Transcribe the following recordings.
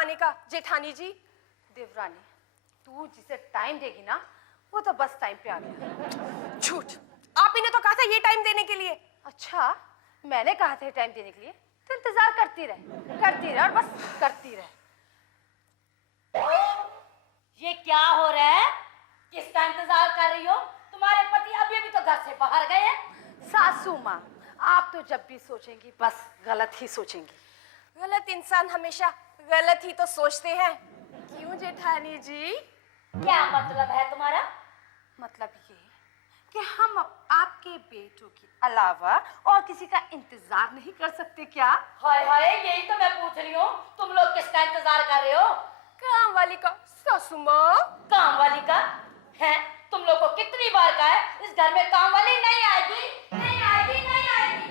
आने का जेठानी जी। देवरानी, तू जिसे टाइम देगी ना वो तो बस टाइम पे आ गया। झूठ, आप ही ने तो कहा था ये टाइम देने के लिए। अच्छा, मैंने कहा था टाइम देने के लिए, तो इंतजार करती रहे और बस करती रहे। ये क्या हो रहा है? किसका इंतजार कर रही हो? तुम्हारे पति अभी अभी तो घर से बाहर गए हैं। सासू माँ, आप तो जब भी सोचेंगी बस गलत ही सोचेंगी। गलत इंसान हमेशा गलत ही तो सोचते हैं। क्यों जेठानी जी? क्या मतलब है तुम्हारा? मतलब ये कि हम आपके बेटों के अलावा और किसी का इंतजार नहीं कर सकते क्या? हाय हाय, यही तो मैं पूछ रही हूँ, तुम लोग किसका इंतजार कर रहे हो? काम वाली का। सासू माँ, काम वाली का है? तुम लोग को कितनी बार कहा है इस घर में काम वाली नहीं आएगी, नहीं आएगी, नहीं आएगी।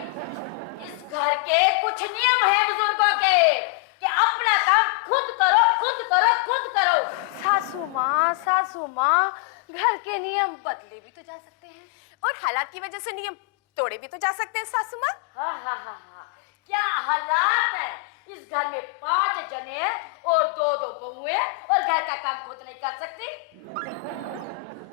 इस घर के कुछ नियम हैं बुजुर्गों के कि अपना काम खुद करो, खुद करो, खुद करो। सासू माँ, घर के नियम बदले भी तो जा सकते हैं और हालात की वजह से नियम तोड़े भी तो जा सकते हैं सासू माँ। हाँ, क्या हालात है? इस घर में 5 जने हैं और 2 बहुएं और घर का काम खुद नहीं कर सकती।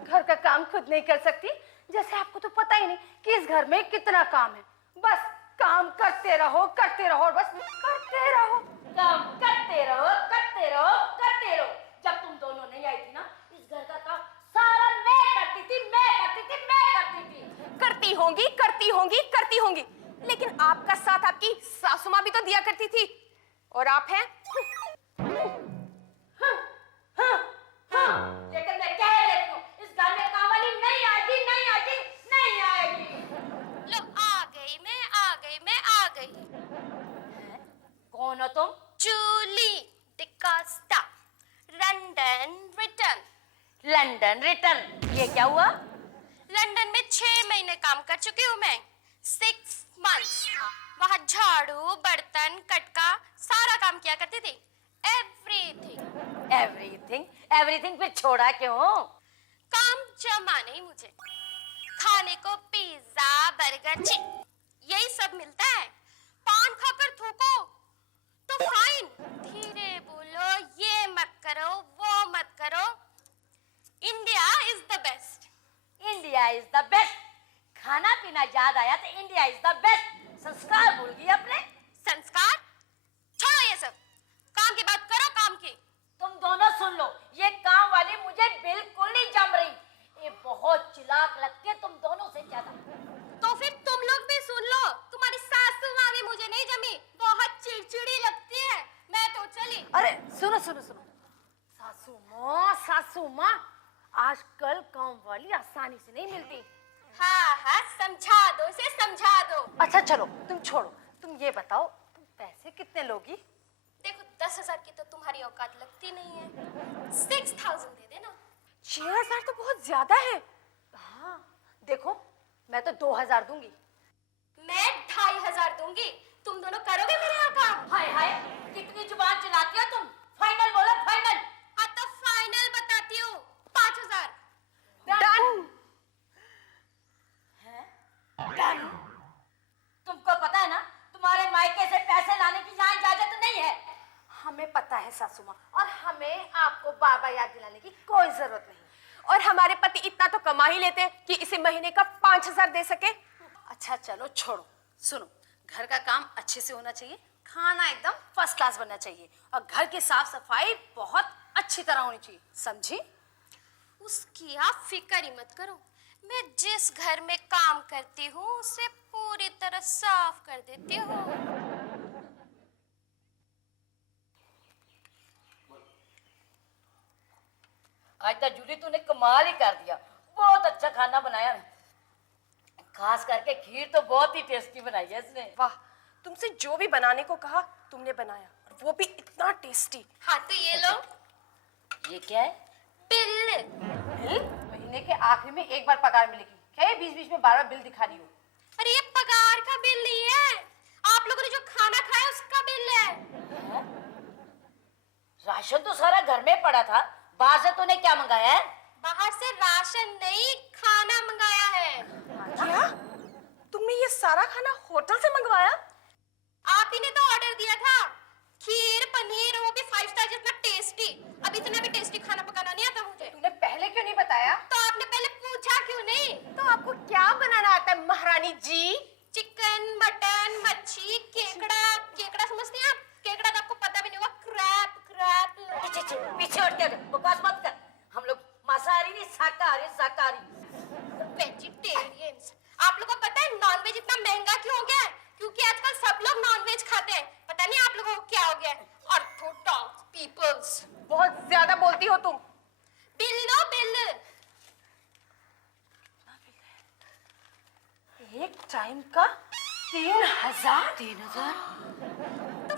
घर का काम खुद नहीं कर सकती? जैसे आपको तो पता ही नहीं कि इस घर में कितना काम है। बस काम करते रहो और बस करते रहो। काम करते रहो, करते रहो, करते रहो। जब तुम दोनों नहीं आई थी ना, इस घर का काम सारा मैं करती थी। करती होंगी, लेकिन आपका साथ आपकी सासू माँ भी तो दिया करती थी। और आप हैं लेकिन मैं कह रही हूँ इस घर में काम वाली नहीं आएगी, नहीं आएगी, नहीं आएगी। लो आ गई। कौन हो तुम? Julie D'Costa, London return. London return? ये क्या हुआ? लंदन में 6 महीने काम कर चुकी हूँ मैं। 6 months। वहाँ झाड़ू, बर्तन, कटका सारा काम किया करती थी। एवरीथिंग फिर छोड़ा क्यों? काम जमा नहीं मुझे। खाने को पिज्जा, बर्गर, यही सब मिलता है। पान खाकर थूको तो फाइन। धीरे बोलो, ये मत करो, वो मत करो। India is the best. India is the best. खाना पीना याद आया तो इंडिया इज द बेस्ट। संस्कार भूल गई अपने। संस्कार छोड़ो, ये सब काम की बात करो, काम की। तुम दोनों सुन लो, ये काम वाली मुझे बिल्कुल नहीं जम रही। ये बहुत चिल्लाक लगती है तुम दोनों से ज्यादा। तो फिर तुम लोग भी सुन लो, तुम्हारी सासू माँ भी मुझे नहीं जमी, बहुत चिड़चिड़ी लगती है। मैं तो चली। अरे सुनो, सासू माँ, आजकल काम वाली आसानी से नहीं मिलती। हाँ, समझा दो इसे, समझा दो। अच्छा चलो तुम छोड़ो, तुम ये बताओ तुम पैसे कितने लोगी? देखो 10,000 की तो तुम्हारी औकात लगती नहीं है। 6,000 दे देना। 6,000 तो बहुत ज्यादा है। हाँ देखो, मैं तो 2,000 दूंगी। मैं 2,500 दूंगी। तुम दोनों करोगे मेरे यहाँ काम? हाय हाय, कितनी जुबान चलाती हो तुम? फाइनल बोलो, फाइनल। हाँ तो फाइनल बताती हूँ, 5,000। डन। डन। तुमको पता है ना तुम्हारे मायके से पैसे लाने की यहाँ इजाजत नहीं है। हमें पता है सासू माँ, और हमें आपको बार बार याद दिलाने की कोई जरूरत नहीं। और हमारे पति इतना तो कमा ही लेते हैं कि इसे महीने का 5,000 दे सके। अच्छा चलो छोड़ो, सुनो, घर का काम अच्छे से होना चाहिए, खाना एकदम फर्स्ट क्लास बनना चाहिए, और घर की साफ सफाई बहुत अच्छी तरह होनी चाहिए, समझी? उसकी आप फिक्र ही मत करो। मैं जिस घर में काम करती हूँ उसे पूरी तरह साफ कर देती हूँ। आज तक जूली तूने कमाल ही कर दिया। बहुत अच्छा खाना बनाया, खास करके खीर तो बहुत ही टेस्टी बनाई है इसने। वाह, तुमसे जो भी बनाने को कहा तुमने बनाया, और वो भी इतना टेस्टी। हाँ तो ये लो ये क्या है? बिल। महीने के आखिरी में एक बार पगार मिलेगी, क्या ये बीच बीच में बार बार बिल दिखा रही हो? अरे ये पगार का बिल नहीं है, आप लोगों ने जो खाना खाया उसका बिल है। राशन तो सारा घर में पड़ा था, बाहर से तूने क्या मंगाया है? बाहर से राशन नहीं, खाना मंगाया है। क्या? तुमने ये सारा खाना होटल से मंगवाया? आप ही ने तो ऑर्डर दिया था, खीर, पनीर, वो भी 5 स्टार पीछे पीछे हट के बकवास मत कर। हम लोग मांसाहारी नहीं, शाकाहारी शाकाहारी। वेजिटेरियंस। आप लोगों को पता है नॉनवेज इतना महंगा क्यों हो गया है? क्योंकि आजकल सब लोग नॉनवेज खाते हैं। पता नहीं आप लोगों को क्या हो गया है। Orthodox peoples. बहुत ज्यादा बोलती हो तुम। बिल लो बिल। एक टाइम का 3000। तो